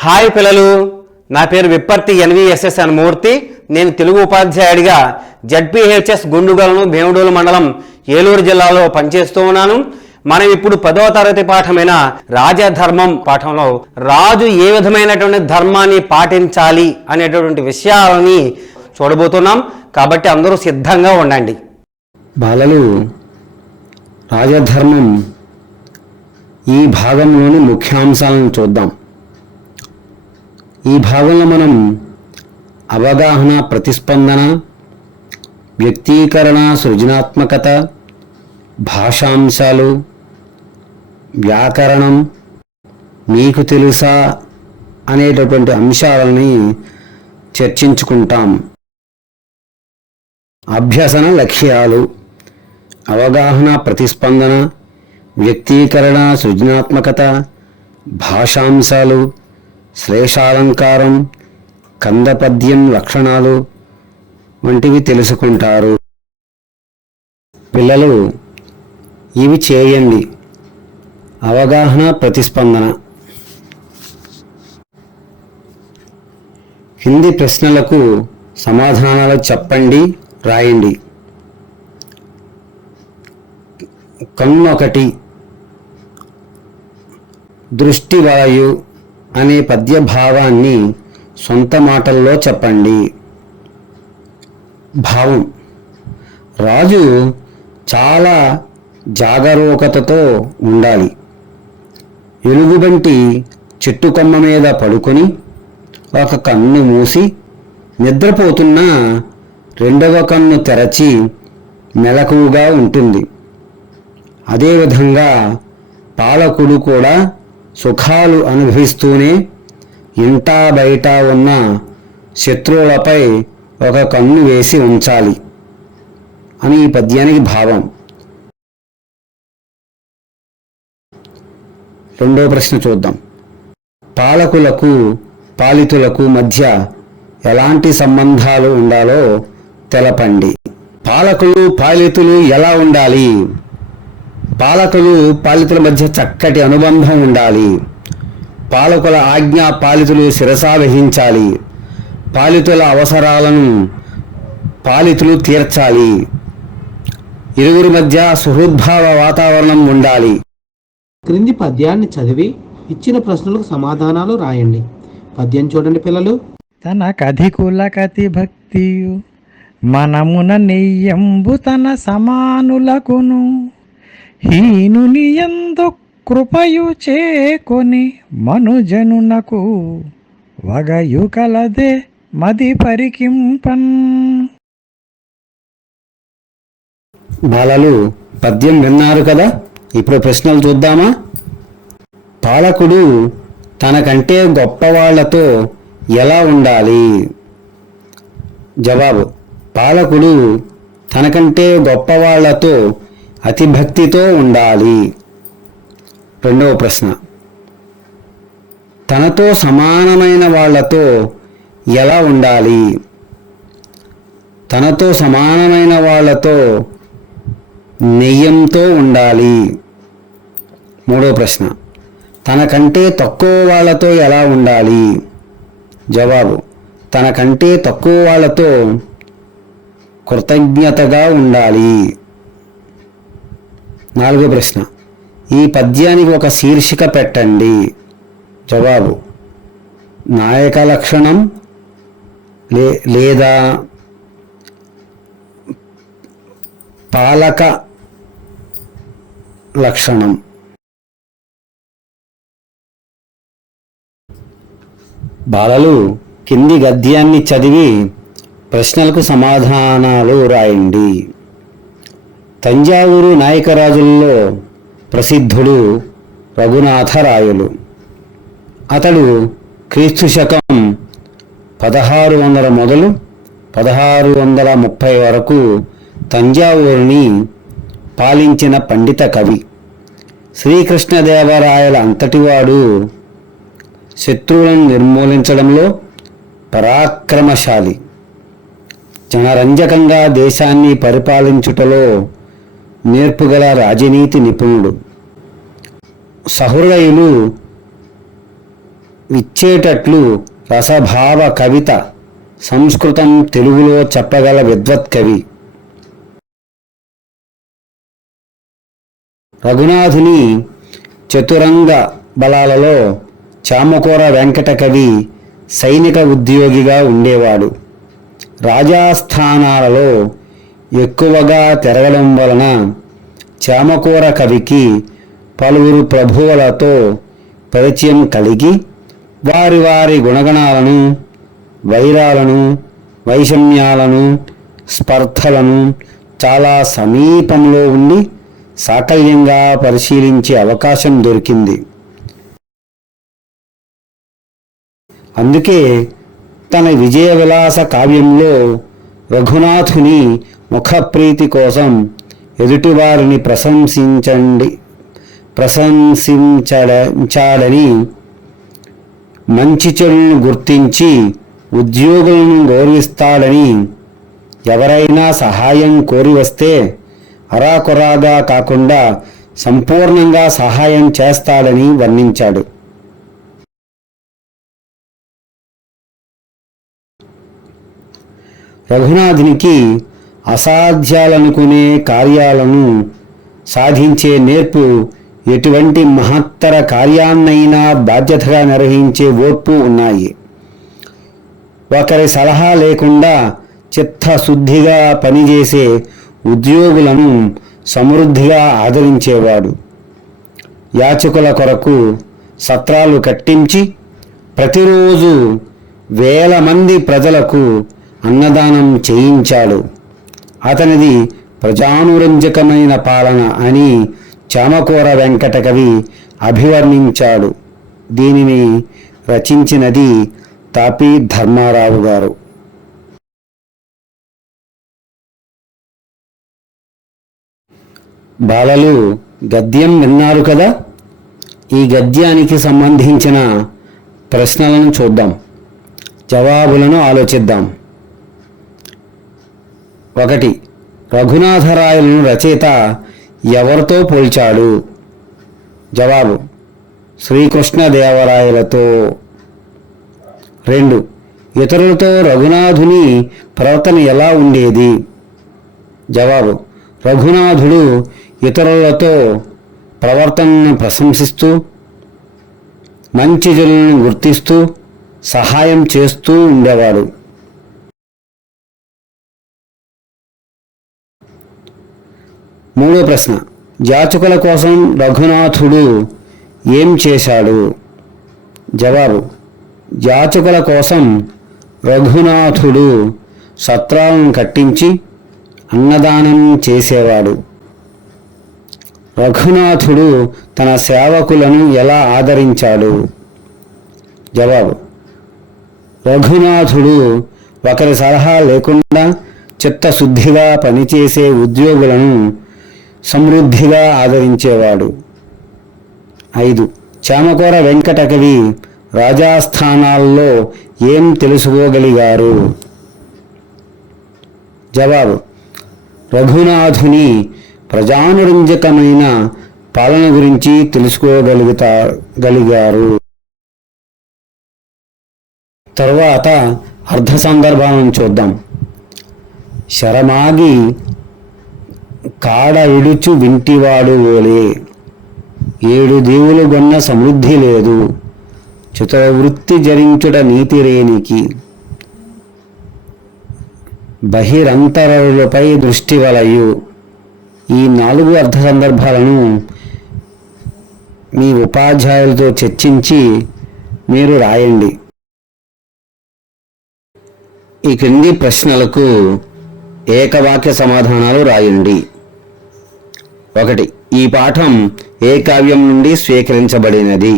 Hi పిల్లలు, నా పేరు విప్పర్తి ఎన్విఎస్ఎస్ మూర్తి. నేను తెలుగు ఉపాధ్యాయుడిగా జడ్పీహెచ్ఎస్ గుండుగలను భీమడోలు మండలం ఏలూరు జిల్లాలో పనిచేస్తూ ఉన్నాను. మనం ఇప్పుడు 10వ తరగతి పాఠమైన రాజధర్మం పాఠంలో రాజు ఏ విధమైనటువంటి ధర్మాన్ని పాటించాలి అనేటటువంటి విషయాలని చూడబోతున్నాం. కాబట్టి అందరూ సిద్ధంగా ఉండండి. బాలలు, రాజధర్మం ఈ భాగంలోని ముఖ్యాంశాలను చూద్దాం. ఈ భాగంలో మనం అవగాహన, ప్రతిస్పందన, వ్యక్తీకరణ, సృజనాత్మకత, భాషాంశాలు, వ్యాకరణం, మీకు తెలుసా అనేటటువంటి అంశాలని చర్చించుకుంటాం. అభ్యసన లక్ష్యాలు: అవగాహన, ప్రతిస్పందన, వ్యక్తీకరణ, సృజనాత్మకత, భాషాంశాలు, శ్లేషాలంకారం, కందపద్యం లక్షణాలు వంటివి తెలుసుకుంటారు. పిల్లలు, ఇవి చేయండి. అవగాహన, ప్రతిస్పందన. కింది ప్రశ్నలకు సమాధానాలు చెప్పండి, రాయండి. కన్నొకటి. దృష్టివాయు అనే పద్య భావాన్ని సొంత మాటల్లో చెప్పండి. భావం: రాజు చాలా జాగరూకతతో ఉండాలి. ఎలుగుబంటి చెట్టు కొమ్మ మీద పడుకొని ఒక కన్ను మూసి నిద్రపోతున్నా రెండవ కన్ను తెరచి మెలకువగా ఉంటుంది. అదేవిధంగా పాలకుడు కూడా సుఖాలు అనుభవిస్తూనే ఇంటా బయట ఉన్న శత్రువులపై ఒక కన్ను వేసి ఉంచాలి అని ఈ పద్యానికి భావం. రెండో ప్రశ్న చూద్దాం. పాలకులకు పాలితులకు మధ్య ఎలాంటి సంబంధాలు ఉండాలో తెలపండి. పాలకులు పాలితులు ఎలా ఉండాలి? పాలకులు పాలితుల మధ్య చక్కటి అనుబంధం ఉండాలి. పాలకుల ఆజ్ఞ పాలితులు శిరసా వహించాలి. పాలితుల అవసరాలను పాలితులు తీర్చాలి. ఇరువురి మధ్య సుహృద్భావ వాతావరణం ఉండాలి. క్రింది పద్యాన్ని చదివి ఇచ్చిన ప్రశ్నలకు సమాధానాలు రాయండి. పద్యం చూడండి పిల్లలు. తన కధికుల కతి భక్తియు మనమున నెయ్యంబు తన సమానులకును హీనుని యందు కృపయు చేకొని మనుజనునకు వగయు కలదే మది పరికింపన్. బాలలు, పద్యం విన్నారు కదా. ఇప్పుడు ప్రశ్నలు చూద్దామా? పాలకుడు తనకంటే గొప్పవాళ్లతో ఎలా ఉండాలి? జవాబు: పాలకుడు తనకంటే గొప్పవాళ్లతో అతిభక్తితో ఉండాలి. రెండవ ప్రశ్న: తనతో సమానమైన వాళ్లతో ఎలా ఉండాలి? తనతో సమానమైన వాళ్లతో నెయ్యంతో ఉండాలి. మూడవ ప్రశ్న: తనకంటే తక్కువ వాళ్లతో ఎలా ఉండాలి? జవాబు: తనకంటే తక్కువ వాళ్లతో కృతజ్ఞతగా ఉండాలి. నాలుగో ప్రశ్న: ఈ పద్యానికి ఒక శీర్షిక పెట్టండి. జవాబు: నాయక లక్షణం లేదా పాలక లక్షణం. బాలలు, కింది గద్యాన్ని చదివి ప్రశ్నలకు సమాధానాలు రాయండి. తంజావూరు నాయకరాజుల్లో ప్రసిద్ధుడు రఘునాథరాయలు. అతడు క్రీస్తు శకం 1600 మొదలు 1630 వరకు తంజావూరుని పాలించిన పండిత కవి. శ్రీకృష్ణదేవరాయల అంతటివాడు. శత్రువులను నిర్మూలించడంలో పరాక్రమశాలి. జనరంజకంగా దేశాన్ని పరిపాలించుటలో నేర్పుగల రాజనీతి నిపుణుడు. సహృదయులు ఇచ్చేటట్లు రసభావ కవిత సంస్కృతం తెలుగులో చెప్పగల విద్వత్ కవి. రఘునాథుని చతురంగ బలాలలో చామకూర వెంకట కవి సైనిక ఉద్యోగిగా ఉండేవాడు. రాజాస్థానాలలో ఎక్కువగా తిరగడం వలన చామకూర కవికి పలువురు ప్రభువులతో పరిచయం కలిగి వారి వారి గుణగణాలను, వైరాలను, వైషమ్యాలను, స్పర్ధలను చాలా సమీపంలో ఉండి సాకల్యంగా పరిశీలించే అవకాశం దొరికింది. అందుకే తన విజయ విలాస కావ్యంలో రఘునాథుని ముఖప్రీతి కోసం ఎదుటివారిని ప్రశంసించాడని, మంచి చెడులను గుర్తించి ఉద్యోగులను గౌరవిస్తాడని, ఎవరైనా సహాయం కోరి వస్తే అరాకొరాగా కాకుండా సంపూర్ణంగా సహాయం చేస్తాడని వర్ణించాడు. రఘునాథునికి అసాధ్యాలనుకునే కార్యాలను సాధించే నేర్పు, ఎటువంటి మహత్తర కార్యాన్నైనా బాధ్యతగా నిర్వహించే ఓర్పు ఉన్నాయి. ఒకరి సలహా లేకుండా చిత్తశుద్ధిగా పనిచేసే ఉద్యోగులను సమృద్ధిగా ఆదరించేవాడు. యాచకుల కొరకు సత్రాలు కట్టించి ప్రతిరోజు వేల మంది ప్రజలకు అన్నదానం చేయించాడు. అతనిది ప్రజానురంజకమైన పాలన అని చామకూర వెంకట కవి అభివర్ణించాడు. దీనిని రచించినది తాపీ ధర్మారావు గారు. బాలలు, గద్యం విన్నారు కదా. ఈ గద్యానికి సంబంధించిన ప్రశ్నలను చూద్దాం, జవాబులను ఆలోచిద్దాం. 1. రఘునాథరాయలను రచయిత ఎవరితో పోల్చాడు? జవాబు: శ్రీకృష్ణదేవరాయలతో. 2. ఇతరులతో రఘునాథుని ప్రవర్తన ఎలా ఉండేది? జవాబు: రఘునాథుడు ఇతరులతో ప్రవర్తనను ప్రశంసిస్తూ, మంచి చెడులను గుర్తిస్తూ సహాయం చేస్తూ ఉండేవాడు. 3వ ప్రశ్న: యాచకుల కోసం రఘునాథుడు ఏం చేశాడు? జవాబు: యాచకుల కోసం రఘునాథుడు సత్రాలను కట్టించి అన్నదానం చేసేవాడు. రఘునాథుడు తన సేవకులను ఎలా ఆదరించాడు? జవాబు: రఘునాథుడు ఒకరి సలహా లేకుండా చిత్తశుద్ధిగా పనిచేసే ఉద్యోగులను సమృద్ధిగా ఆదరించేవాడు. 5. చామకూర వెంకట కవి రాజాస్థానాల్లో ఏం తెలుసుకోగలిగారు? జవాబు: రఘునాథుని ప్రజానురంజకమైన పాలన గురించి తెలుసుకోగలిగారు. తరువాత అర్థ సందర్భాలను చూద్దాం. శరమాగి కాడ ఇడుచు వింటివాడు ఓలే, 7 దేవులు గొన్న సమృద్ధి లేదు, చతుర్వృత్తి జరించుట నీతిరేనికి, బహిరంతరులపై దృష్టి వలయు. ఈ 4 అర్థ సందర్భాలను మీ ఉపాధ్యాయులతో చర్చించి మీరు రాయండి. ఈ క్రింది ప్రశ్నలకు ఏకవాక్య సమాధానాలు రాయండి. 1. ఈ పాఠం ఏ కావ్యం నుండి స్వీకరించబడినది?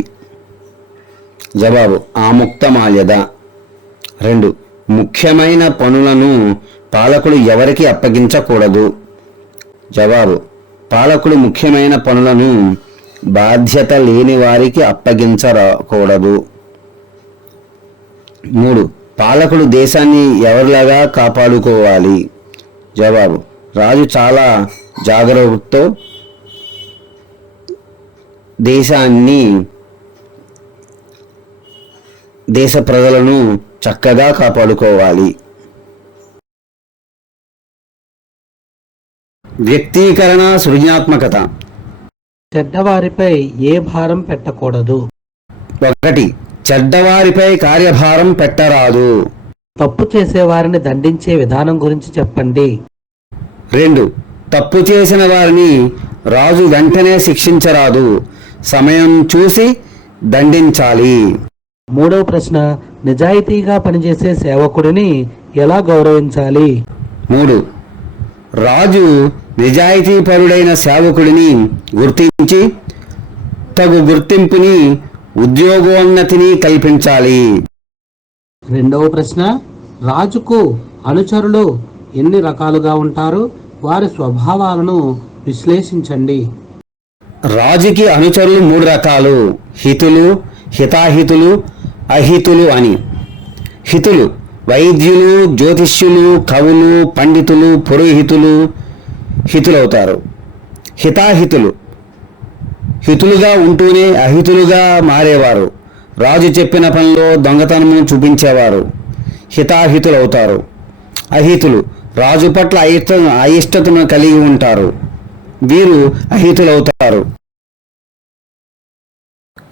జవాబు: ఆముక్తమాల్యద. 2. ముఖ్యమైన పనులను పాలకుడు ఎవరికి అప్పగించకూడదు? జవాబు: పాలకుడు ముఖ్యమైన పనులను బాధ్యత లేని వారికి అప్పగించకూడదు. 3. పాలకుడు దేశాన్ని ఎవరిలాగా కాపాడుకోవాలి? జవాబు: రాజు చాలా జాగ్రత్తతో దేశాన్ని దేశ ప్రజలను చక్కగా కాపాడుకోవాలి. వ్యక్తీకరణ సృజనాత్మకత. చెడ్డవారిపై ఏ భారం పెట్టకూడదు. 1. చెడ్డవారిపై కార్యభారం పెట్టరాదు. తప్పు చేసేవారిని దండించే విధానం గురించి చెప్పండి. 2. తప్పు చేసిన వారిని రాజు వెంటనే శిక్షించరాదు, సమయం చూసి దండించాలి. 3వ ప్రశ్న, నిజాయితీగా పనిచేసే సేవకుడిని ఎలా గౌరవించాలి. 3. రాజు నిజాయితీపరుడైన సేవకుడిని గుర్తించి తగు గుర్తింపుని, ఉద్యోగోన్నతిని కల్పించాలి. 2వ ప్రశ్న, రాజుకు అనుచరులు ఎన్ని రకాలుగా ఉంటారు, వారి స్వభావాలను విశ్లేషించండి. రాజుకి అనుచరులు 3 రకాలు: హితులు, హితాహితులు, అహితులు అని. హితులు వైద్యులు, జ్యోతిష్యులు, కవులు, పండితులు, పురోహితులు హితులవుతారు. హితాహితులు హితులుగా ఉంటూనే అహితులుగా మారేవారు, రాజు చెప్పిన పనిలో దొంగతనమును చూపించేవారు హితాహితులవుతారు. అహితులు రాజు పట్ల అయిష్టతను కలిగి ఉంటారు, వీరు అహితులవుతారు.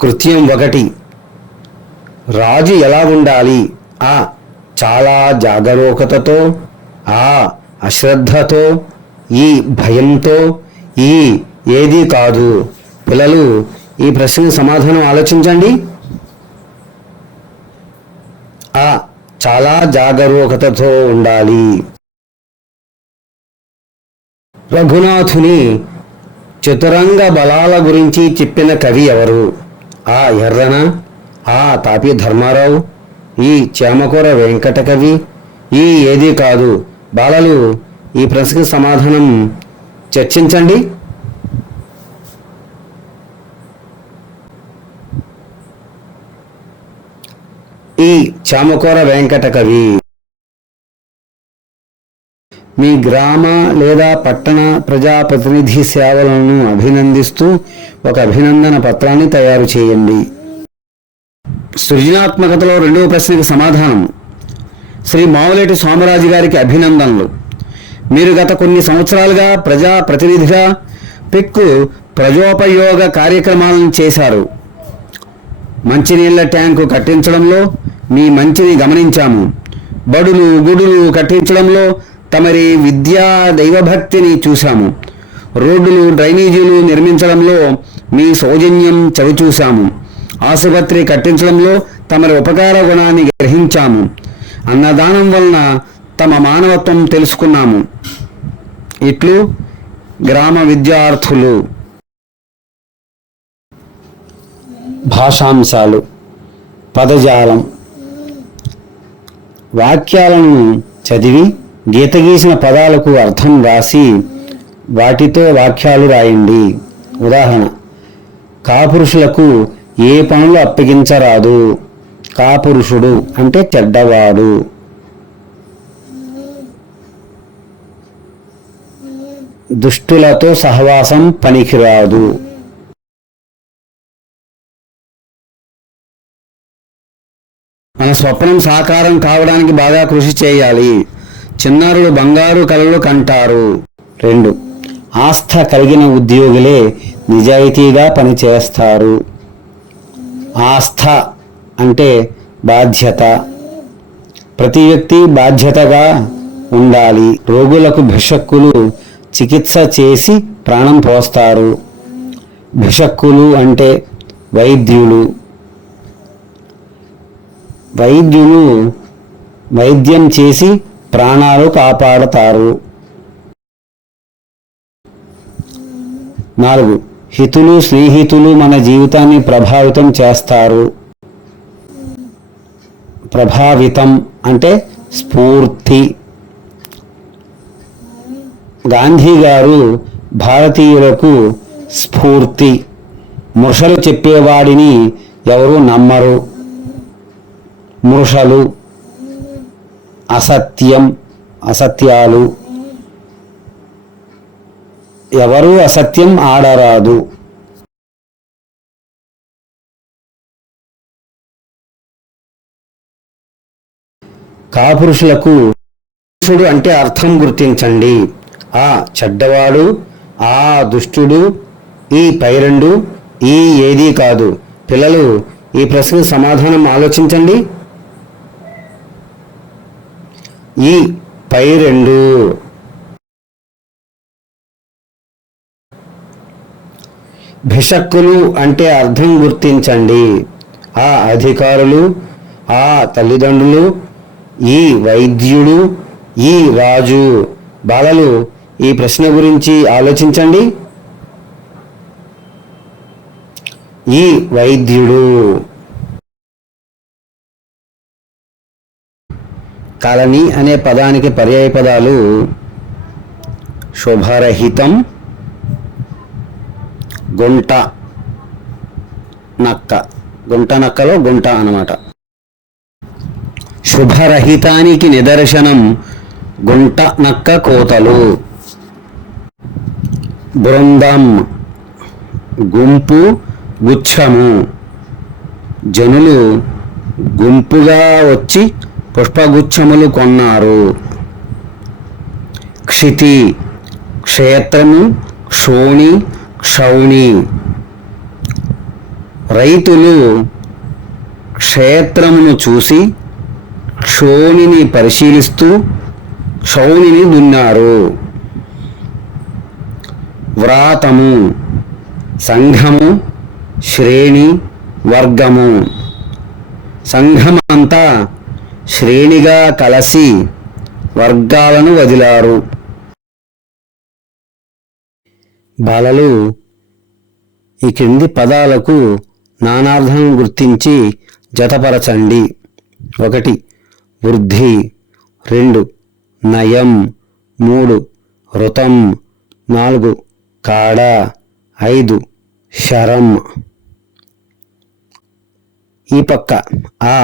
కృత్యం 1. రాజు ఎలా ఉండాలి? ఆ. చాలా జాగరూకతతో, ఆ. అశ్రద్ధతో, ఈ. భయంతో, ఈ. ఏదీ కాదు. పిల్లలు, ఈ ప్రశ్నకు సమాధానం ఆలోచించండి. ఆ. చాలా జాగరూకతతో ఉండాలి. రఘునాథుని చతురంగ బలాల గురించి చెప్పిన కవి ఎవరు? ఆ. ఎర్రన, ఆ. తాపి ధర్మారావు, ఈ. చేమకూర వెంకట కవి, ఈ. ఏదీ కాదు. బాలలు, ఈ ప్రశ్నకు సమాధానం చర్చించండి. ఈ. చేమకూర వెంకట కవి. మీ గ్రామ లేదా పట్టణ ప్రజాప్రతినిధి సేవలను అభినందిస్తూ ఒక అభినందన పత్రాన్ని తయారు చేయండి. సృజనాత్మకతలో 2వ ప్రశ్నకు సమాధానం. శ్రీ మావులేటి సోమరాజు గారికి అభినందనలు. మీరు గత కొన్ని సంవత్సరాలుగా ప్రజాప్రతినిధిగా పెక్కు ప్రజోపయోగ కార్యక్రమాలను చేశారు. మంచినీళ్ల ట్యాంకు కట్టించడంలో మీ మంచిని గమనించాము. బడులు గుడులు కట్టించడంలో తమరి విద్యా దైవభక్తిని చూశాము. రోడ్డులు డ్రైనేజీలు నిర్మించడంలో మీ సౌజన్యం చవిచూశాము. ఆసుపత్రి కట్టించడంలో తమరి ఉపకార గుణాన్ని గ్రహించాము. అన్నదానం వలన తమ మానవత్వం తెలుసుకున్నాము. ఇట్లు గ్రామ విద్యార్థులు. భాషాంశాలు. పదజాలం. వాక్యాలను చదివి గీత గీసిన పదాలకు అర్థం రాసి వాటితో వాక్యాలు రాయండి. ఉదాహరణ: కాపురుషులకు ఏ పనులు అప్పగించరాదు. కాపురుషుడు అంటే చెడ్డవాడు. దుష్టులతో సహవాసం పనికిరాదు. మన స్వప్నం సాకారం కావడానికి బాగా కృషి చేయాలి. చిన్నారులు బంగారు కలలు కంటారు. 2. ఆస్థ కలిగిన ఉద్యోగులే నిజాయితీగా పనిచేస్తారు. ఆస్థ అంటే బాధ్యత. ప్రతి వ్యక్తి బాధ్యతగా ఉండాలి. రోగులకు భిషక్కులు చికిత్స చేసి ప్రాణం పోస్తారు. భిషక్కులు అంటే వైద్యులు. వైద్యులు వైద్యం చేసి ప్రాణాలు కాపాడతారు. 4. హితులు స్నేహితులు మన జీవితాన్ని ప్రభావితం చేస్తారు. ప్రభావితం అంటే స్ఫూర్తి. గాంధీ గారు భారతీయులకు స్ఫూర్తి. మృషలు చెప్పేవాడిని ఎవరు నమ్మరు. మృషలు అసత్యం, అసత్యాలు. ఎవరు అసత్యం ఆడరాదు. కాపురుషులకు పురుషుడు అంటే అర్థం గుర్తించండి. ఆ చెడ్డవాడు, ఆ దుష్టుడు, ఈ పై రెండు, ఈ ఏదీ కాదు. పిల్లలు ఈ ప్రశ్నకు సమాధానం ఆలోచించండి. ఈ పై రెండు. భిషక్కులు అంటే అర్థం గుర్తించండి. ఆ అధికారులు, ఆ తల్లిదండ్రులు, ఈ వైద్యుడు, ఈ రాజు. బాలలు ఈ ప్రశ్న గురించి ఆలోచించండి. ఈ వైద్యుడు. కాలనీ అనే పదానికి పర్యాయ పదాలు శుభరహితం, గుంట నక్క. గుంట నక్కలో గుంట అన్నమాట. శుభరహితానికి నిదర్శనం గుంట నక్క కోతలు. బృందం, గుంపు, గుచ్ఛము. జనులు గుంపుగా వచ్చి పుష్పగుచ్ఛములు కొన్నారు. క్షితి, క్షేత్రము, క్షోణి, క్షౌణి. రైతులు క్షేత్రమును చూసి క్షోణిని పరిశీలిస్తూ క్షౌణిని దున్నారు. వ్రాతము, సంఘము, శ్రేణి, వర్గము. సంఘమంతా శ్రేణిగా కలసి వర్గాలను వదిలారు. బాలలు ఈ క్రింది పదాలకు నానార్థం గుర్తించి జతపరచండి. 1 వృద్ధి, 2 నయం, 3 ఋతం, 4 కాడ, 5 శరం. ఈ పక్క ఆ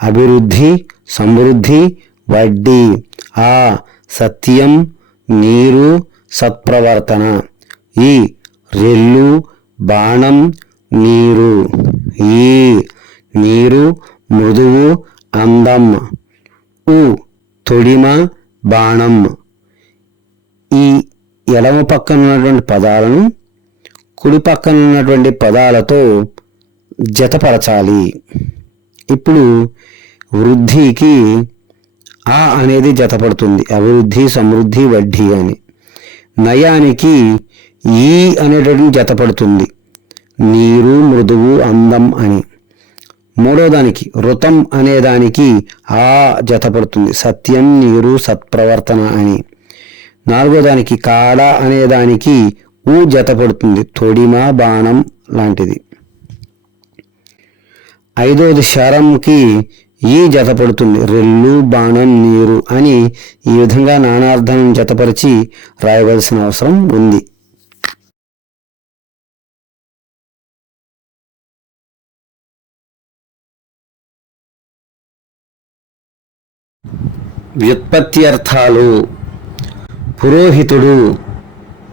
అభివృద్ధి, సమృద్ధి, వడ్డీ. ఆ సత్యం, నీరు, సత్ప్రవర్తన. ఈ రెల్లు, బాణం, నీరు. ఈ నీరు, మృదువు, అందం. ఉ తొడిమ, బాణం. ఈ ఎడమ పక్కన ఉన్నటువంటి పదాలను కుడి పక్కన ఉన్నటువంటి పదాలతో జతపరచాలి. ఇప్పుడు వృద్ధికి ఆ అనేది జతపడుతుంది. అభివృద్ధి, సమృద్ధి, వడ్డీ అని. నయానికి ఈ అనేటువంటి జతపడుతుంది. నీరు, మృదువు, అందం అని. మూడో దానికి ఋతం అనేదానికి ఆ జతపడుతుంది. సత్యం, నీరు, సత్ప్రవర్తన అని. నాలుగో దానికి కాడ అనేదానికి ఊ జతపడుతుంది. తొడిమ, బాణం లాంటిది. ఐదోది శరంకి ఈ జతపడుతుంది. రెల్లు, బాణం, నీరు అని. ఈ విధంగా నానార్థం జతపరిచి రాయవలసిన అవసరం ఉంది. వ్యుత్పత్తి అర్థాలు. పురోహితుడు,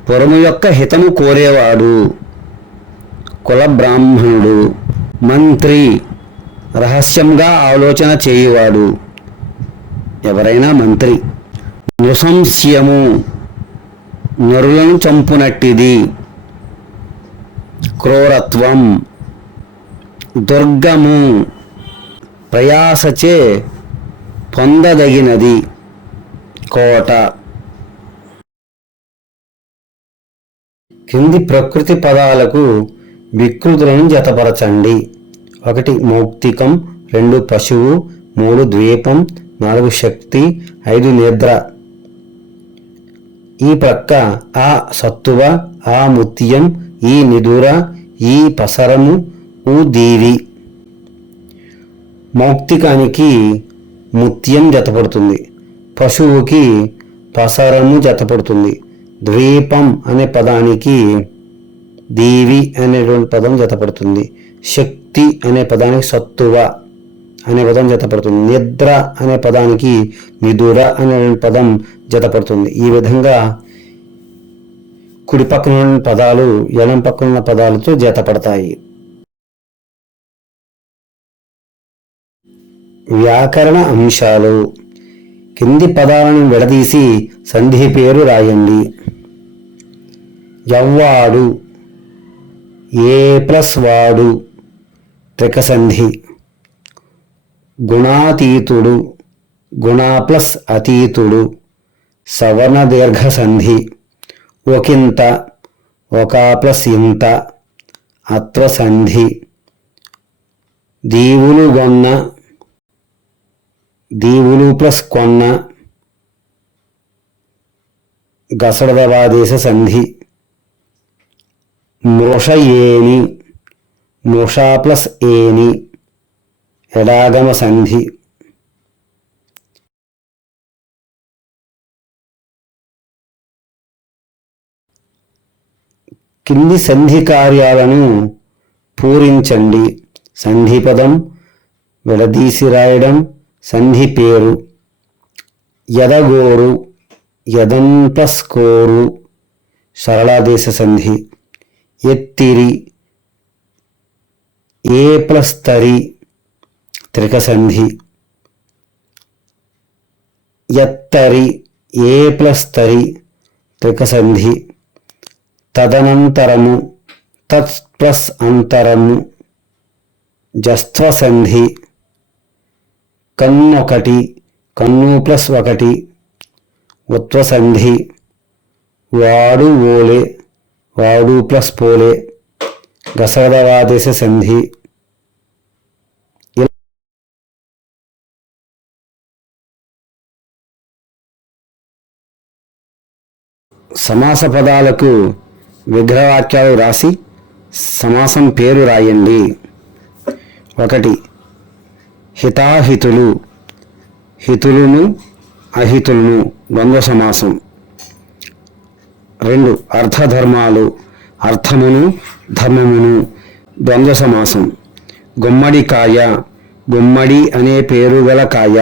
పురము యొక్క హితము కోరేవాడు. కుల బ్రాహ్మణుడు. మంత్రి, రహస్యంగా ఆలోచన చేయువాడు. ఎవరైనా మంత్రి. నృశంస్యము, నరులను చంపునట్టిది. క్రూరత్వం. దుర్గము, ప్రయాసచే పొందదగినది. కోట. కింది ప్రకృతి పదాలకు వికృతులను జతపరచండి. 1 మౌక్తికం, 2 పశువు, 3 ద్వీపం, 4 శక్తి, 5 నిద్ర. ఈ ప్రక్క ఆ సత్తువ, ఆ ముత్యం, ఈ నిదుర, ఈ పసరము, ఊ దీవి. మౌక్తికానికి ముత్యం జతపడుతుంది. పశువుకి పసరము జతపడుతుంది. ద్వీపం అనే పదానికి దీవి అనేటువంటి పదం జతపడుతుంది. శక్తి అనే పదానికి సత్తువ అనే పదం జతపడుతుంది. నిద్ర అనే పదానికి నిదుర అనే పదం జతపడుతుంది. ఈ విధంగా కుడి పక్కన ఉన్న పదాలు ఎడం పక్కన ఉన్న పదాలతో జతపడతాయి. వ్యాకరణ అంశాలు. కింది పదాలను విడదీసి సంధి పేరు రాయండి. యవ్వాడు, ఏ ప్లస్ వాడు త్రికసంధి. గుణాతీతుడు, గుణ ప్లస్ అతీతుడు సవర్ణ దీర్ఘ సంధి. ఒకంత, ఒక ప్లస్ ఇంత అత్వ సంధి. దీవులు గొన్న, దీవులు ప్లస్ కొన్న గసడదవాదేశ సంధి. మృష ఏని, మృష ప్లస్ ఏని ఎడాగమ సంధి. కింది సంధి కార్యాలను పూరించండి. సంధి పదం, విడదీసి రాయడం, సంధి పేరు. యదగోరు, యదం ప్లస్ కోరు సరళాదేశ సంధి. ఎత్తిరి, ఏ ప్లస్ తరి త్రికసంధి. ఎత్తరి, ఏ ప్లస్ తరి త్రికసంధి. తదనంతరము, తత్ ప్లస్ అంతరము జస్త్వ సంధి. కన్నొకటి, కన్ను ప్లస్ ఒకటి ఉత్వ సంధి. వాడు ఓలే, వాడు ప్లస్ పోలే గసగదవాదేశ సంధి. సమాస పదాలకు విగ్రహవాక్యాలు రాసి సమాసం పేరు రాయండి. 1 హితాహితులు, హితులును అహితులను ద్వంద్వ సమాసం. 2 అర్థధర్మాలు, అర్థమును ధర్మమును ద్వంద్వ సమాసం. గుమ్మడికాయ, గుమ్మడి అనే పేరు గల కాయ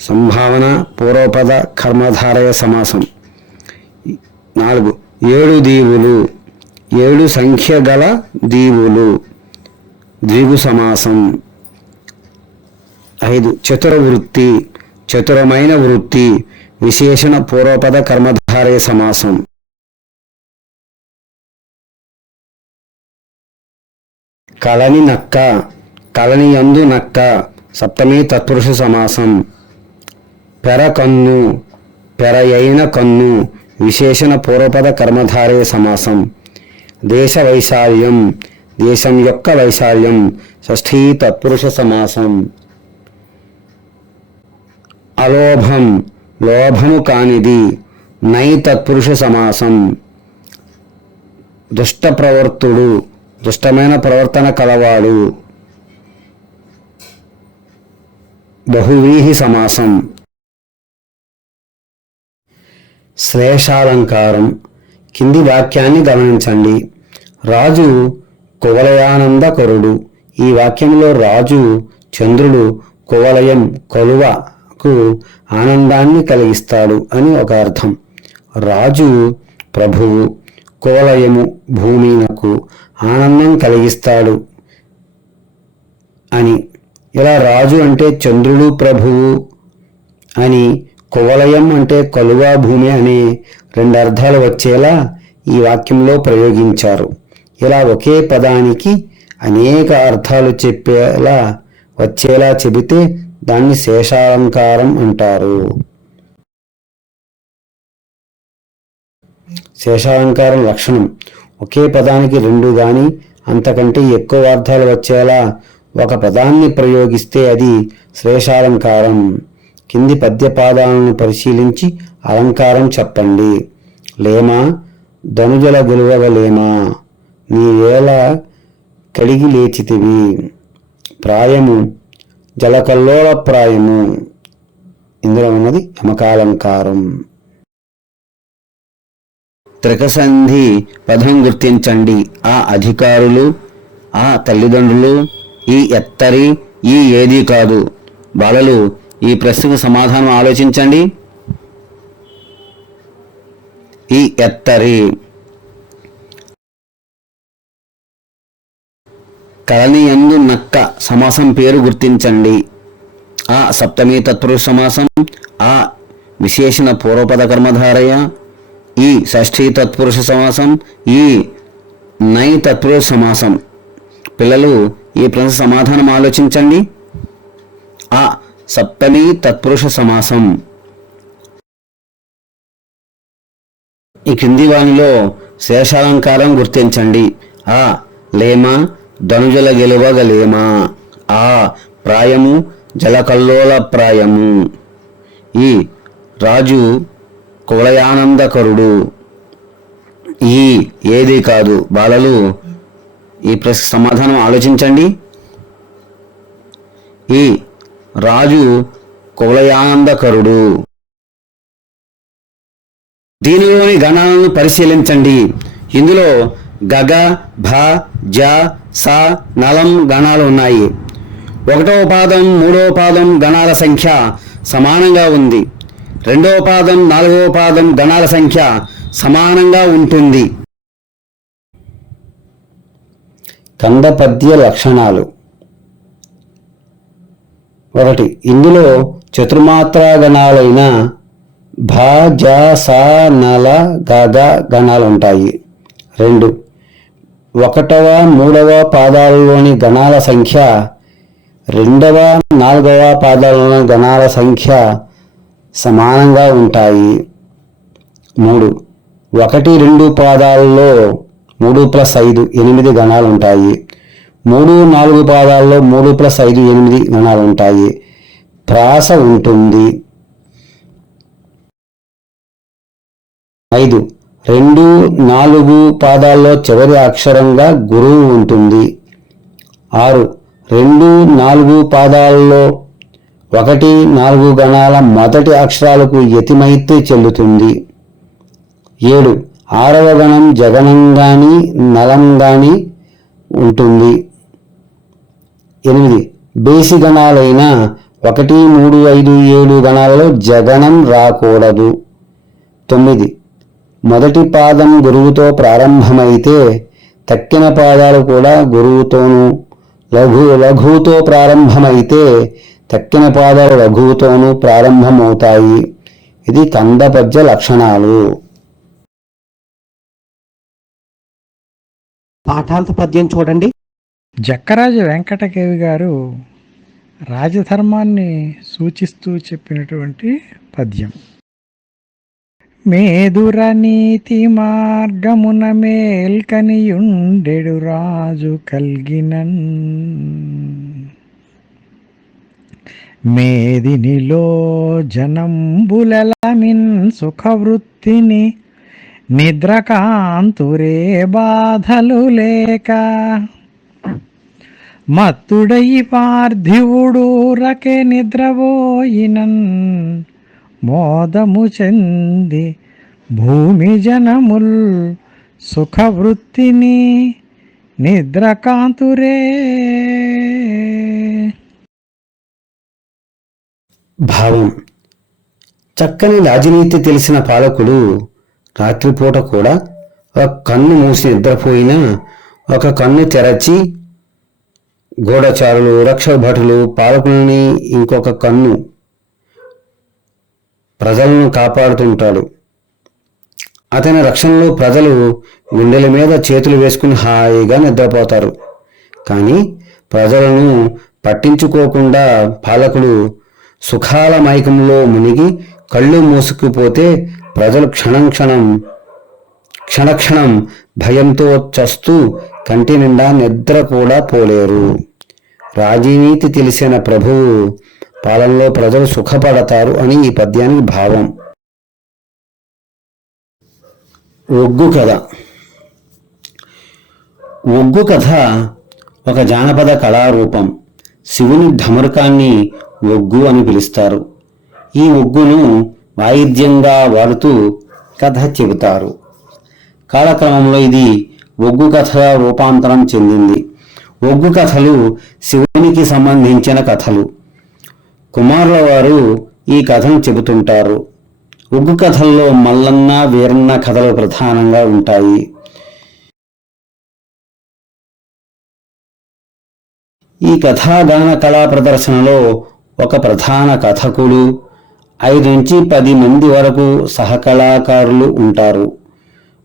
సంభావన పూర్వపద కర్మధారయ సమాసం. 4 7 దీవులు, 7 సంఖ్య గల దీవులు ద్విగు సమాసం. 5 చతురవృత్తి, చతురమైన వృత్తి విశేషణ పూర్వపద కర్మధారయ సమాసం. కళని నక్క, కళని యందు నక్క సప్తమి తత్పురుష సమాసం. పెరకన్ను, పెరయైన కన్ను విశేషణ పూర్వపద కర్మధారయ సమాసం. దేశ వైశాల్యం, దేశం యొక్క వైశాల్యం షష్ఠీ తత్పురుష సమాసం. అలోభం, లోభము కానిది నై తత్పురుష సమాసం. దుష్ట ప్రవర్తుడు, దుష్టమైన ప్రవర్తన కలవాడు బహువ్రీహి సమాసం. శ్లేషాలంకారం. కింది వాక్యాన్ని గమనించండి. రాజు కువలయానందకరుడు. ఈ వాక్యంలో రాజు చంద్రుడు కువలయం కలువకు ఆనందాన్ని కలిగిస్తాడు అని ఒక అర్థం. రాజు ప్రభువు, కువలయము భూమినకు ఆనందం కలిగిస్తాడు అని. ఇలా రాజు అంటే చంద్రుడు ప్రభువు అని, కువలయం అంటే కలువ భూమి అనే 2 అర్థాలు వచ్చేలా ఈ వాక్యంలో ప్రయోగించారు. ఇలా ఒకే పదానికి అనేక అర్థాలు చెప్పేలా వచ్చేలా చెబితే దాన్ని శేషాలంకారం అంటారు. శేషాలంకారం లక్షణం ఒకే పదానికి 2 గాని అంతకంటే ఎక్కువ అర్థాలు వచ్చేలా ఒక పదాన్ని ప్రయోగిస్తే అది శ్లేషాలంకారం. కింది పద్యపాదాలను పరిశీలించి అలంకారం చెప్పండి. లేమా, ధనుజల గెలువగలేమా, నీవేళ కడిగి లేచితివి. ప్రాయము, జలకల్లోల ప్రాయము. ఇందులో ఉన్నది యమకాలంకారం. త్రికసంధి పదం గుర్తించండి. ఆ అధికారులు, ఆ తల్లిదండ్రులు, ఈ ఎత్తరి, ఈ ఏదీ కాదు. బాలలు ఈ ప్రశ్నకు సమాధానం ఆలోచించండి. ఈ ఎత్తరి. కళని యందు నక్క సమాసం పేరు గుర్తించండి. ఆ సప్తమి తత్పురుష సమాసం, ఆ విశేషణ పూర్వపద కర్మధారయ, ఈ షష్ఠీ తత్పురుష సమాసం, ఈ నై తత్పురుష సమాసం. పిల్లలు ఈ ప్రశ్న సమాధానం ఆలోచించండి. ఆ సప్తమి తత్పురుష సమాసం. ఈ క్రింది వానిలో శేషాలంకారం గుర్తించండి. ఆ లేమ ధనుజల గెలువగలేమ, ఆ ప్రాయము జలకల్లోల ప్రాయము, ఈ రాజు కువలయానందకరుడు, ఈ ఏది కాదు. బాలలు ఈ ప్రశ్న సమాధానం ఆలోచించండి. ఈ రాజు కువలయానందకరుడు. దీనిలోని గణాలను పరిశీలించండి. ఇందులో గగ, భ, జ, స, నలం గణాలు ఉన్నాయి. 1వ పాదం 3వ పాదం గణాల సంఖ్య సమానంగా ఉంది. 2వ పాదం 4వ పాదం గణాల సంఖ్య సమానంగా ఉంటుంది. కందపద్య లక్షణాలు. 1. ఇందులో చతుర్మాత్రా గణాలైన భ, జ, స, నల, గగ గణాలు ఉంటాయి. 2. 1వ 3వ పాదాలలోని గణాల సంఖ్య 2వ 4వ పాదాలలోని గణాల సంఖ్య సమానంగా ఉంటాయి. 3. 1, 2 పాదాలలో 3+5 8 గణాలు ఉంటాయి. 3, 4 పాదాల్లో 3+5 8 గణాలు ఉంటాయి. ప్రాస ఉంటుంది. 5. 2, 4 పాదాల్లో చివరి అక్షరంగా గురువు ఉంటుంది. 6. 2, 4 పాదాలలో 1, 4 గణాల మొదటి అక్షరాలకు యతిమైతే చెల్లుతుంది. 7. 6వ గణం జగనం గాని నలం గాని ఉంటుంది. 8. బేసి గణాలైన 1, 3, 5, 7 గణాలలో జగనం రాకూడదు. 9. మొదటి పాదం గురువుతో ప్రారంభమైతే తక్కిన పాదాలు కూడా గురువుతోనూ, లఘువుతో ప్రారంభమైతే తక్కిన పాదాలు లఘువుతోనూ ప్రారంభమవుతాయి. ఇది కందపద్య లక్షణాలు. పాఠాంత పద్యం చూడండి. జక్కరాజు వెంకటకవి గారు రాజధర్మాన్ని సూచిస్తూ చెప్పినటువంటి పద్యం. మేదుర నీతి మార్గమున మేల్కనియుండెడు రాజు కల్గినన్, మేదినిలో జనంబులెలమిన్ సుఖవృత్తిని, నిద్రకాంతురే బాధలు లేక, మత్తుడై పార్థివుడు రకే నిద్రపోయినన్, మోదము చెంది భూమి జనముల్ సుఖవృత్తిని, నిద్రకాంతురే. భావం. చక్కని రాజనీతి తెలిసిన పాలకుడు రాత్రిపూట కూడా ఒక కన్ను మూసి నిద్రపోయినా ఒక కన్ను తెరచి గూఢచారులు, రక్షభటులు, పాలకుల్ని ఇంకొక కన్ను ప్రజలను కాపాడుతుంటాడు. అతని రక్షణలో ప్రజలు గుండెల మీద చేతులు వేసుకుని హాయిగా నిద్రపోతారు. కానీ ప్రజలను పట్టించుకోకుండా పాలకుడు సుఖాల మైకంలో మునిగి కళ్ళు మూసుకుపోతే ప్రజలు క్షణక్షణం భయంతో చస్తూ కంటి నిండా నిద్ర కూడా పోలేరు. రాజనీతి తెలిసిన ప్రభువు పాలనలో ప్రజలు సుఖపడతారు అని ఈ పద్యానికి భావం. ఒగ్గు కథ. ఒగ్గు కథ ఒక జానపద కళారూపం. శివుని ఢమరుకాన్ని ఒగ్గు అని పిలుస్తారు. ఈ ఒగ్గును వాయిద్యంగా వాడుతూ కథ చెబుతారు. కాలక్రమంలో ఇది ఒగ్గు కథగా రూపాంతరం చెందింది. ఒగ్గు కథలు శివునికి సంబంధించిన కథలు. కుమారుల వారు ఈ కథను చెబుతుంటారు. ఒగ్గు కథల్లో మల్లన్న, వీరన్న కథలు ప్రధానంగా ఉంటాయి. ఈ కథాగాన కళా ప్రదర్శనలో ఒక ప్రధాన కథకుడు, 5 నుంచి 10 మంది వరకు సహకళాకారులు ఉంటారు.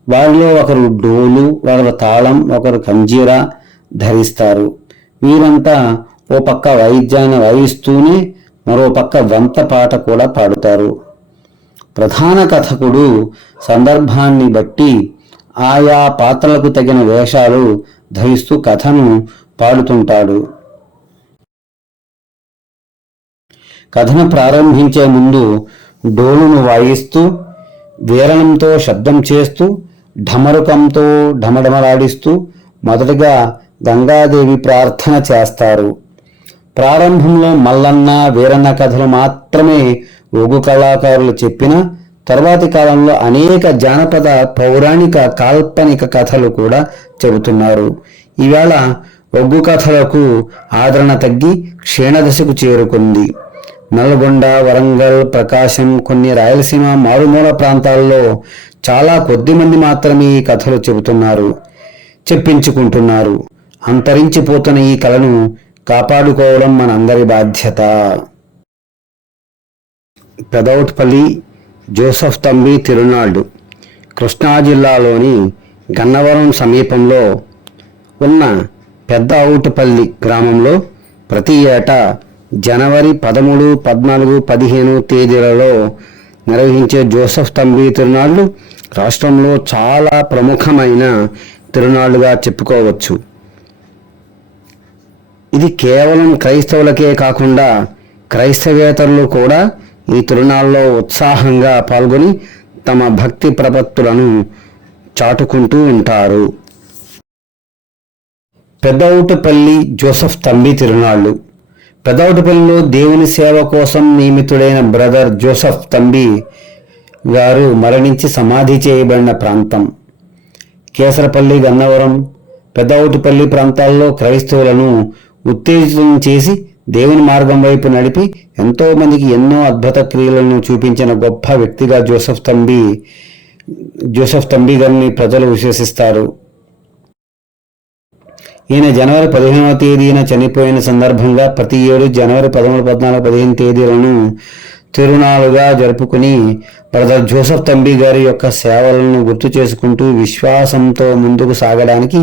వారిలో ఒకరు డోలు, ఒకరు తాళం, ఒకరు కంజీరా ధరిస్తారు. వీరంతా ఓ పక్క వాయిద్యాన్ని వాయిస్తూనే మరో పక్క వంత పాట కూడా పాడుతారు. ప్రధాన కథకుడు సందర్భాన్ని బట్టి ఆయా పాత్రలకు తగిన వేషాలు ధరిస్తూ కథను పాడుతుంటాడు. కథను ప్రారంభించే ముందు డోలును వాయిస్తూ, వీరణంతో శబ్దం చేస్తూ, ఢమరుకంతో ఢమఢమలాడిస్తూ మొదటగా గంగాదేవి ప్రార్థన చేస్తారు. ప్రారంభంలో మల్లన్న, వీరన్న కథలు మాత్రమే ఒగ్గు కళాకారులు చెప్పిన తర్వాతి కాలంలో అనేక జానపద, పౌరాణిక, కాల్పనిక కథలు కూడా చెబుతున్నారు. ఈవేళ ఒగ్గు కథలకు ఆదరణ తగ్గి క్షీణదశకు చేరుకుంది. నల్గొండ, వరంగల్, ప్రకాశం, కొన్ని రాయలసీమ మారుమూల ప్రాంతాల్లో చాలా కొద్ది మంది మాత్రమే ఈ కథలు చెప్పించుకుంటున్నారు. అంతరించిపోతున్న ఈ కళను కాపాడుకోవడం మనందరి బాధ్యత. పెదౌట్పల్లి జోసెఫ్ తంబి తిరునాళ్లు కృష్ణా జిల్లాలోని గన్నవరం సమీపంలో ఉన్న పెద్ద ఔటుపల్లి గ్రామంలో ప్రతి ఏటా జనవరి 13, 14, 15 తేదీలలో నిర్వహించే జోసెఫ్ తంబి తిరునాళ్లు రాష్ట్రంలో చాలా ప్రముఖమైన తిరునాళ్లుగా చెప్పుకోవచ్చు. ఇది కేవలం క్రైస్తవులకే కాకుండా క్రైస్తవేతరులు కూడా ఈ తిరునాళ్ళలో ఉత్సాహంగా పాల్గొని తమ భక్తి ప్రపత్తులను చాటుకుంటూ ఉంటారు. పెదౌటుపల్లి జోసెఫ్ తంబి తిరునాళ్లు పెదౌటుపల్లిలో దేవుని సేవ కోసం నియమితుడైన బ్రదర్ జోసెఫ్ తంబి గారు మరణించి సమాధి చేయబడిన ప్రాంతం. కేసరపల్లి, గన్నవరం, పెదౌటుపల్లి ప్రాంతాల్లో క్రైస్తవులను ఉత్తేజితం చేసి దేవుని మార్గం వైపు నడిపి ఎంతో మందికి ఎన్నో అద్భుత క్రియలను చూపించిన గొప్ప వ్యక్తిగా జోసెఫ్ తంబి గారిని ప్రజలు విశ్వసిస్తారు. ఈయన జనవరి 15వ తేదీన చనిపోయిన సందర్భంగా ప్రతి ఏడు జనవరి 13, 14, 15 తేదీలను తిరునాళ్లుగా జరుపుకుని బ్రదర్ జోసెఫ్ తంబి గారి యొక్క సేవలను గుర్తు చేసుకుంటూ విశ్వాసంతో ముందుకు సాగడానికి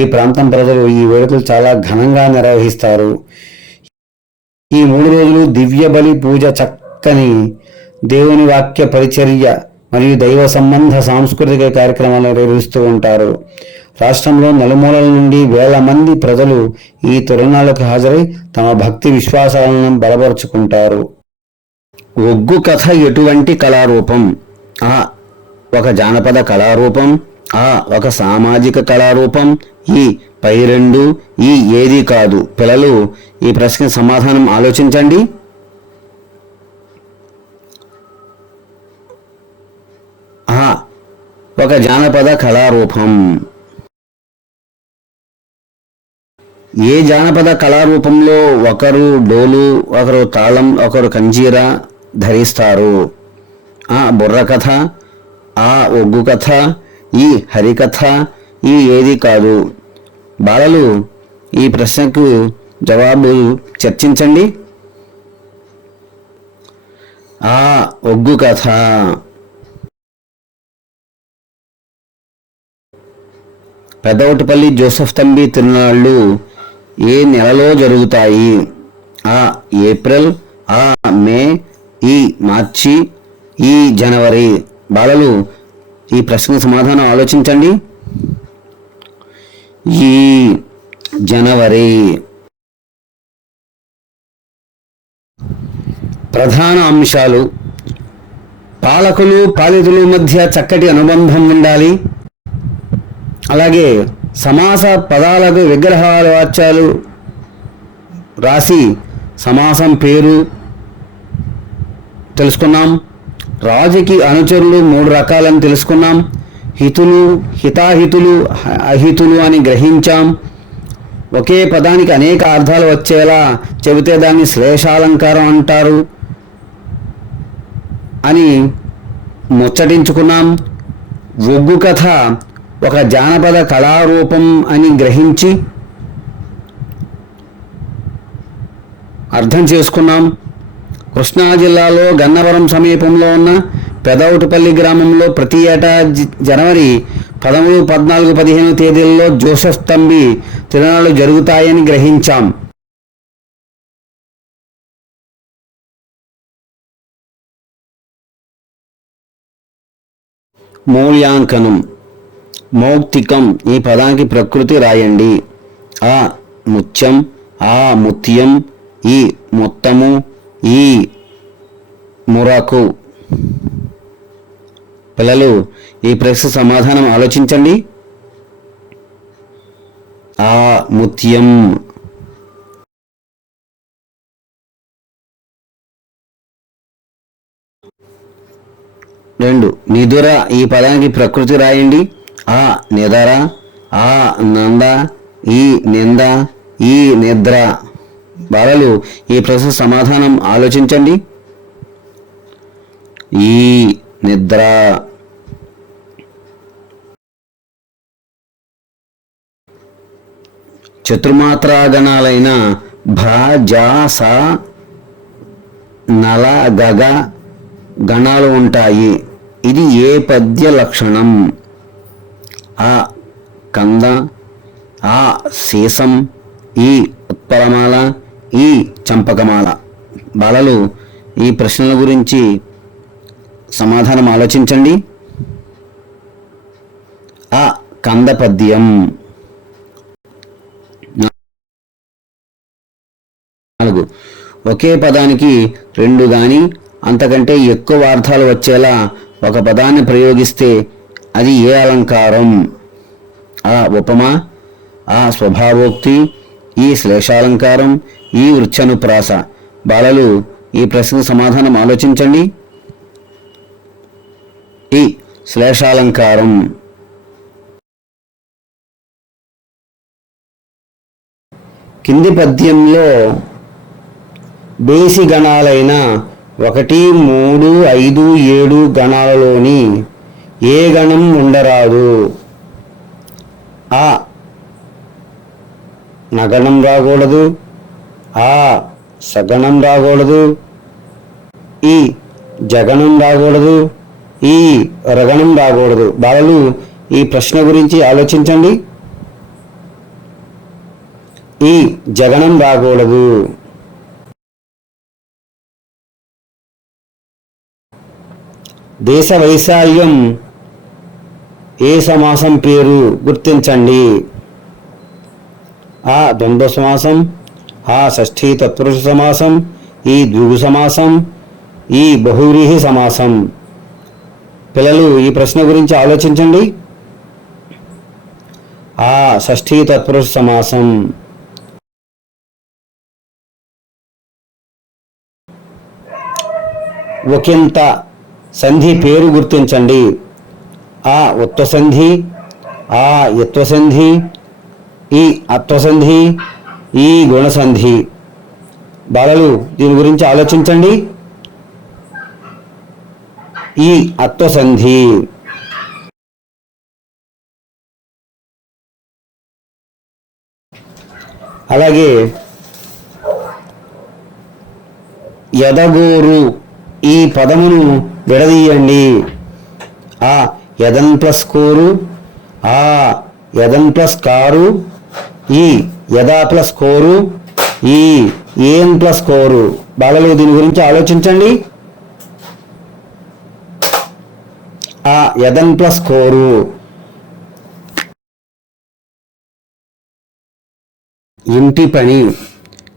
ఈ ప్రాంతం ప్రజలు ఈ వేడుకలు చాలా ఘనంగా నిర్వహిస్తారు. ఈ 3 రోజులు దివ్య బలి పూజ, చక్కని దేవుని వాక్య పరిచర్య మరియు దైవ సంబంధ సాంస్కృతిక కార్యక్రమాలు నిర్వహిస్తూ ఉంటారు. రాష్ట్రంలో నలుమూలల నుండి వేల మంది ప్రజలు ఈ తిరునాళ్లకు హాజరై తమ భక్తి విశ్వాసాలను బలపరుచుకుంటారు. ఒగ్గు కథ ఎటువంటి కళారూపం? ఒక జానపద కళారూపం, ఒక సామాజిక కళారూపం, ఈ పై రెండు, ఈ ఏది కాదు. పిల్లలు ఈ ప్రశ్నకు సమాధానం ఆలోచించండి. ఒక జానపద కళారూపం. ఏ జానపద కళారూపంలో ఒకరు డోలు, ఒకరు తాళం, ఒకరు కంజీరా ధరిస్తారు? బుర్రకథ, ఒగ్గు కథ, ఈ హరికథ, ఈ ఏది కాదు. బాలలు ఈ ప్రశ్నకు జవాబు చర్చించండి. ఒగ్గు కథ. పెదౌటుపల్లి జోసెఫ్ తంబి తిరునాళ్ళు ఏ నెలలో జరుగుతాయి? ఏప్రిల్, మే, ఈ మార్చి, ఈ జనవరి. బాలలు ఈ ప్రశ్నకు సమాధానం ఆలోచించండి. ఈ జనవరి. ప్రధాన అంశాలు: పాలకులు, పాలితుల మధ్య చక్కటి అనుబంధం ఉండాలి. అలాగే సమాస పదాలకు విగ్రహాల వాచ్యాలు రాసి సమాసం పేరు తెలుసుకున్నాం. రాజుకి అనుచరులు 3 రకాలని తెలుసుకున్నాం. హితులు, హితాహితులు, అహితులు అని గ్రహించాం. ఒకే పదానికి అనేక అర్థాలు వచ్చేలా చెబితే దాన్ని శ్లేషాలంకారం అంటారు అని ముచ్చటించుకున్నాం. ఒగ్గు కథ ఒక జానపద కళారూపం అని గ్రహించి అర్థం చేసుకున్నాం. కృష్ణా జిల్లాలో గన్నవరం సమీపంలో ఉన్న పెదౌటుపల్లి గ్రామంలో ప్రతి ఏటా జనవరి 13, 14, 15 తేదీల్లో జోసెఫ్ తంబి తిరునాళ్లు జరుగుతాయని గ్రహించాం. మూల్యాంకనం. మౌక్తికం ఈ పదానికి ప్రకృతి రాయండి. ఆ ముత్యం, ఆ ముత్యం, ఈ మొత్తము, ఈ మురకు. పిల్లలు ఈ ప్రశ్న సమాధానం ఆలోచించండి. ఆ ముత్యం. రెండు, నిదుర ఈ పదానికి ప్రకృతి రాయండి. ఆ నిదర, ఆ నంద, ఈ నింద, ఈ నిద్ర. బాలలు ఈ ప్రశ్న సమాధానం ఆలోచించండి. ఈ నిద్ర. చతుర్మాత్రాగణాలైన భ, జ, స, నల, గగ గణాలు ఉంటాయి. ఇది ఏ పద్య లక్షణం? ఆ కంద, ఆ సీసం, ఈ ఉత్పలమాల, ఈ చంపకమాల. బాలలు ఈ ప్రశ్నల గురించి సమాధానం ఆలోచించండి. ఆ కంద పద్యం. 4, ఒకే పదానికి 2 గాని అంతకంటే ఎక్కువ అర్థాలు వచ్చేలా ఒక పదాన్ని ప్రయోగిస్తే అది ఏ అలంకారం? ఆ ఉపమా, ఆ స్వభావోక్తి, ఈ శ్లేషాలంకారం, ఈ వృత్యానుప్రాస. బాలలు ఈ ప్రశ్న సమాధానం ఆలోచించండి. ఈ శ్లేషాలంకారం. కింది పద్యంలో బేసి గణాలైన 1, 3, 5, 7 గణాలలోని ఏ గణం ఉండరాదు? ఆ నగణం రాకూడదు, ఆ సగణం రాకూడదు, ఈ జగణం రాకూడదు, ఈ రగణం రాకూడదు. బాలలు ఈ ప్రశ్న గురించి ఆలోచించండి. ఈ జగణం రాకూడదు. దేశ వైశాల్యం ఏ సమాసం పేరు? గుర్తించండి. ఆ ద్వంద్వ సమాసం, ఆ షష్ఠీ తత్పురుష సమాసం, ఈ ద్విగు సమాసం, ఈ బహువ్రీహి సమాసం. పిల్లలు ఈ ప్రశ్న గురించి ఆలోచించండి. ఆ షష్ఠీ తత్పురుష సమాసం. ఒకంత సంధి పేరు గుర్తించండి. ఆ ఉత్వసంధి, ఆ యత్వసంధి, ఈ అత్వసంధి, ఈ గుణసంధి. బాలలు దీని గురించి ఆలోచించండి. ఈ అత్వసంధి. అలాగే ఎదగోరు ఈ పదమును విడదీయండి. ఆ యదన్ ప్లస్ కోరు, ఆ యదన్ ప్లస్ కారు, ఈ యదా ప్లస్ కోరు, ఈ ఏన్ ప్లస్ కోరు. బాలలు దీని గురించి ఆలోచించండి. ఆ యదన్ ప్లస్ కోరు. ఇంటి పని.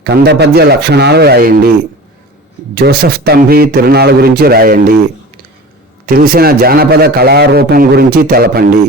కందపద్య లక్షణాలు రాయండి. జోసెఫ్ తంబి తిరునాళ్ళ గురించి రాయండి. తెలిసిన జానపద కళారూపం గురించి తెలపండి.